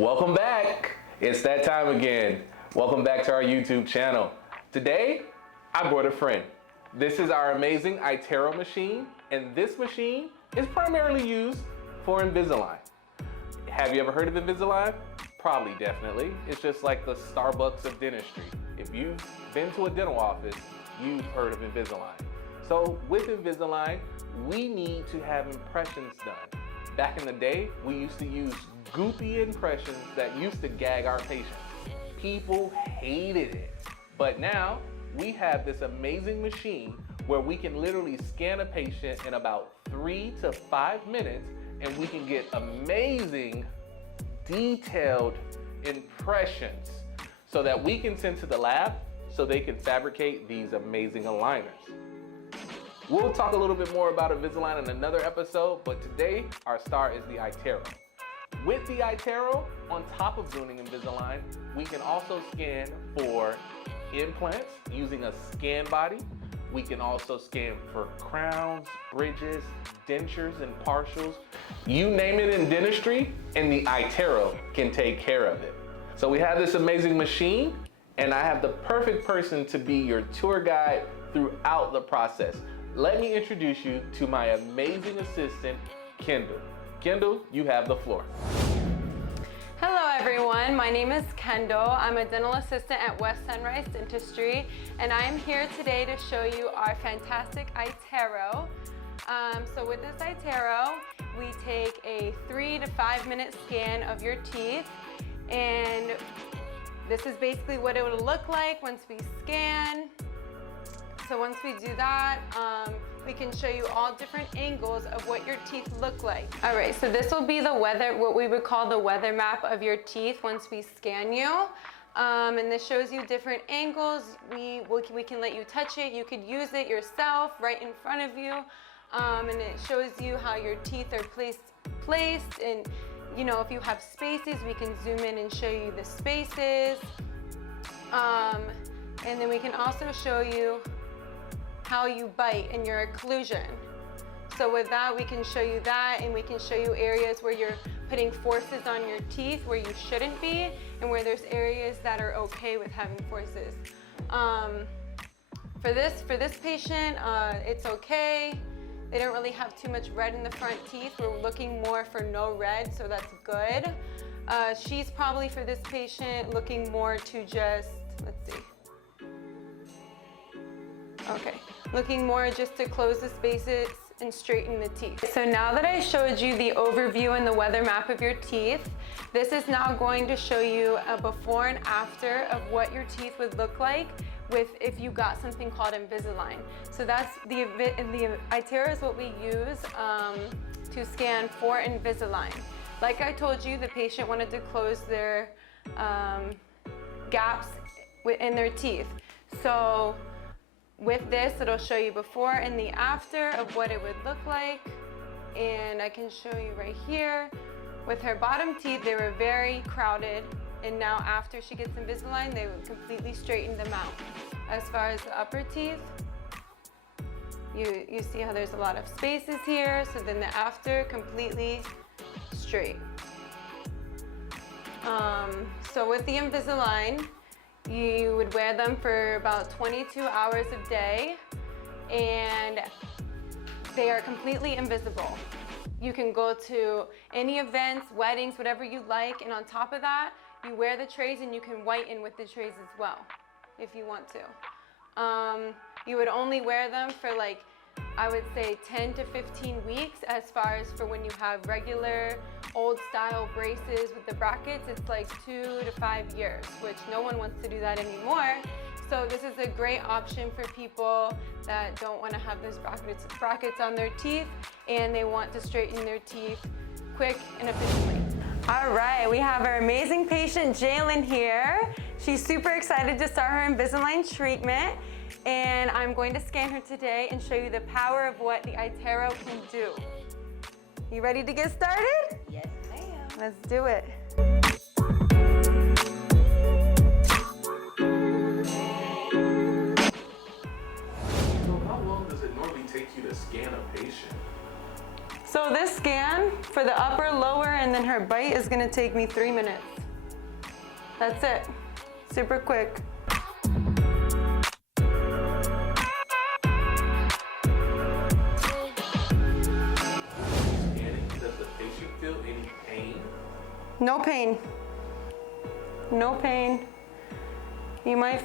Welcome back. It's that time again. Welcome back to our YouTube channel. Today, I brought a friend. This is our amazing iTero machine, and this machine is primarily used for Invisalign. Have you ever heard of Invisalign? Probably, definitely. It's just like the Starbucks of dentistry. If you've been to a dental office, you've heard of Invisalign. So with Invisalign, we need to have impressions done. Back in the day, we used to use goopy impressions that used to gag our patients. People hated it. But now, we have this amazing machine where we can literally scan a patient in about 3 to 5 minutes, and we can get amazing, detailed impressions so that we can send to the lab so they can fabricate these amazing aligners. We'll talk a little bit more about Invisalign in another episode, but today our star is the iTero. With the iTero, on top of doing Invisalign, we can also scan for implants using a scan body. We can also scan for crowns, bridges, dentures, and partials. You name it in dentistry, and the iTero can take care of it. So we have this amazing machine, and I have the perfect person to be your tour guide throughout the process. Let me introduce you to my amazing assistant, Kendall. Kendall, you have the floor. Hello everyone, my name is Kendall. I'm a dental assistant at West Sunrise Dentistry, and I am here today to show you our fantastic iTero. So with this iTero, we take a 3 to 5 minute scan of your teeth, and this is basically what it would look like once we scan. So once we do that, we can show you all different angles of what your teeth look like. All right, so this will be the what we would call the weather map of your teeth once we scan you. And this shows you different angles. We can let you touch it. You could use it yourself right in front of you. And it shows you how your teeth are placed. And you know, if you have spaces, we can zoom in and show you the spaces. And then we can also show you how you bite and your occlusion. So with that, we can show you that, and we can show you areas where you're putting forces on your teeth where you shouldn't be, and where there's areas that are okay with having forces. For this patient, it's okay. They don't really have too much red in the front teeth. We're looking more for no red, so that's good. She's probably, for this patient, looking more to just, let's see. Okay, looking more just to close the spaces and straighten the teeth. So now that I showed you the overview and the weather map of your teeth, this is now going to show you a before and after of what your teeth would look like if you got something called Invisalign. So that's the iTero is what we use to scan for Invisalign. Like I told you, the patient wanted to close their gaps in their teeth. So with this, it'll show you before and the after of what it would look like. And I can show you right here. With her bottom teeth, they were very crowded. And now after she gets Invisalign, they would completely straighten them out. As far as the upper teeth, you see how there's a lot of spaces here. So then the after, completely straight. So with the Invisalign, you would wear them for about 22 hours a day, and they are completely invisible. You can go to any events, weddings, whatever you like, and on top of that, you wear the trays and you can whiten with the trays as well, if you want to. You would only wear them for, like, I would say 10 to 15 weeks. As far as for when you have regular old style braces with the brackets, it's like 2 to 5 years, which no one wants to do that anymore. So this is a great option for people that don't want to have those brackets on their teeth, and they want to straighten their teeth quick and efficiently. All right, we have our amazing patient Jalen here. She's super excited to start her Invisalign treatment, and I'm going to scan her today and show you the power of what the iTero can do. You ready to get started? Yes, ma'am. Let's do it. So how long does it normally take you to scan a patient? So this scan for the upper, lower, and then her bite is gonna take me 3 minutes. That's it. Super quick. Does the patient feel any pain? No pain. No pain. You might,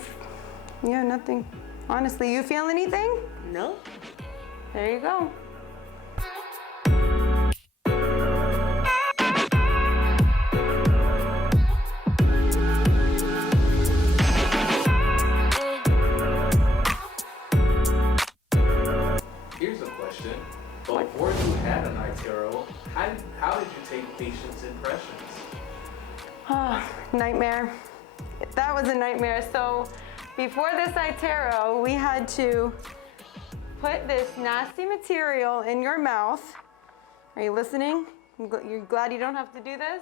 yeah, nothing. Honestly, you feel anything? No. There you go. Here's a question. Before you had an iTero, how did you take patients' impressions? Nightmare. That was a nightmare. So before this iTero, we had to put this nasty material in your mouth. Are you listening? You're glad you don't have to do this?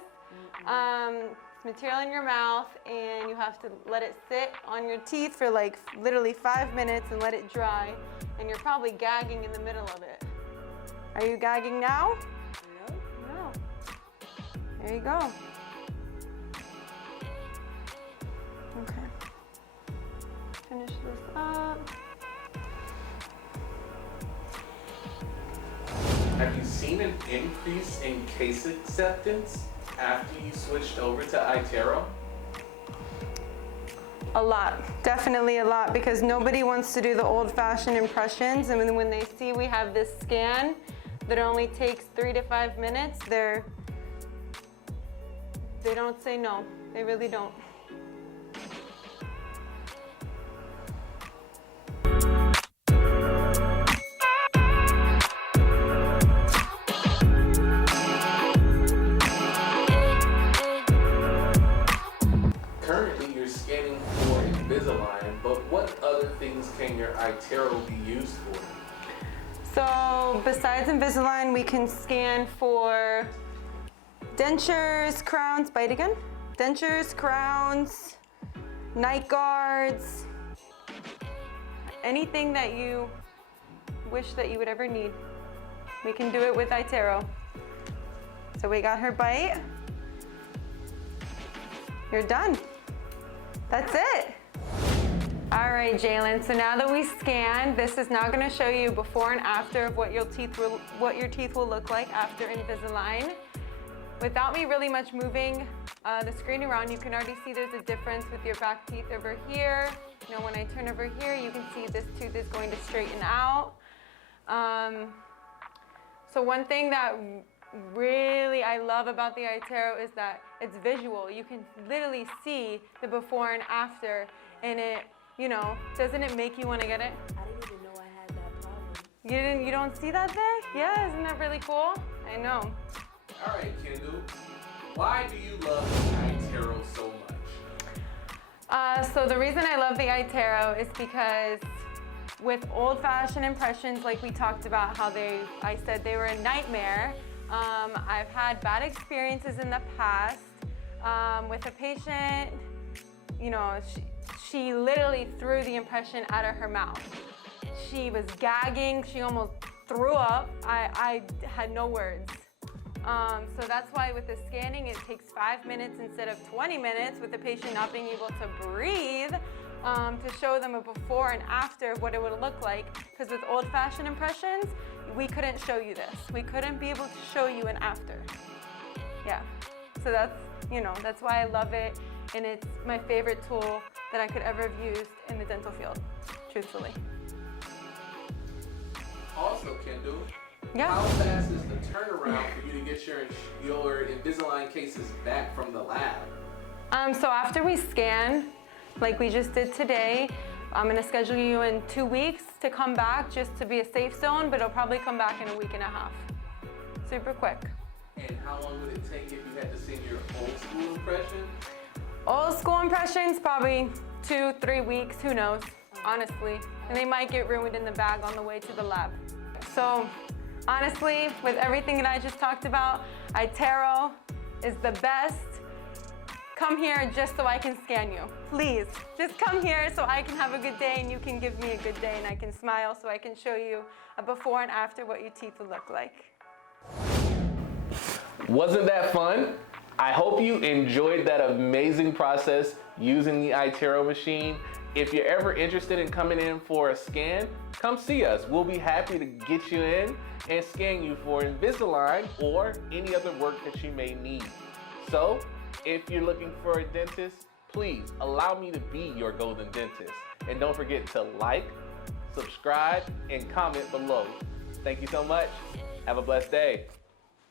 Material in your mouth, and you have to let it sit on your teeth for like literally 5 minutes and let it dry. And you're probably gagging in the middle of it. Are you gagging now? No. No. There you go. Okay. Finish this up. Have you seen an increase in case acceptance after you switched over to iTero? A lot, definitely a lot, because nobody wants to do the old-fashioned impressions, and when they see we have this scan that only takes 3 to 5 minutes, they don't say no. They really don't. Currently, you're scanning for Invisalign, but what other things can your iTero be used for? So besides Invisalign, we can scan for dentures, crowns, bite again. Dentures, crowns, night guards, anything that you wish that you would ever need. We can do it with iTero. So we got her bite. You're done. That's it. All right, Jalen, so now that we scanned, this is now gonna show you before and after of what your teeth will look like after Invisalign. Without me really much moving the screen around, you can already see there's a difference with your back teeth over here. You know, when I turn over here, you can see this tooth is going to straighten out. So one thing that really I love about the iTero is that it's visual. You can literally see the before and after, and it, you know, doesn't it make you want to get it? I didn't even know I had that problem. You don't see that there? Yeah, isn't that really cool? I know. All right, Kendall, why do you love the iTero so much? So the reason I love the iTero is because with old-fashioned impressions, like we talked about how I said they were a nightmare. I've had bad experiences in the past with a patient, you know, she literally threw the impression out of her mouth. She was gagging, she almost threw up. I had no words. So that's why with the scanning, it takes 5 minutes instead of 20 minutes with the patient not being able to breathe to show them a before and after of what it would look like. Because with old-fashioned impressions, we couldn't show you this. We couldn't be able to show you an after. Yeah, so that's, you know, that's why I love it. And it's my favorite tool that I could ever have used in the dental field, truthfully. Also, Kendall, Yeah. how fast is the turnaround for you to get your Invisalign cases back from the lab? So after we scan, like we just did today, I'm gonna schedule you in 2 weeks to come back just to be a safe zone, but it'll probably come back in a week and a half. Super quick. And how long would it take if you had to send your old school impression? Old school impressions, probably 2-3 weeks, who knows, honestly. And they might get ruined in the bag on the way to the lab. So honestly, with everything that I just talked about, iTero is the best. Come here just so I can scan you. Please, just come here so I can have a good day and you can give me a good day and I can smile so I can show you a before and after what your teeth will look like. Wasn't that fun? I hope you enjoyed that amazing process using the iTero machine. If you're ever interested in coming in for a scan, come see us. We'll be happy to get you in and scan you for Invisalign or any other work that you may need. So, if you're looking for a dentist, please allow me to be your golden dentist. And don't forget to like, subscribe, and comment below. Thank you so much. Have a blessed day.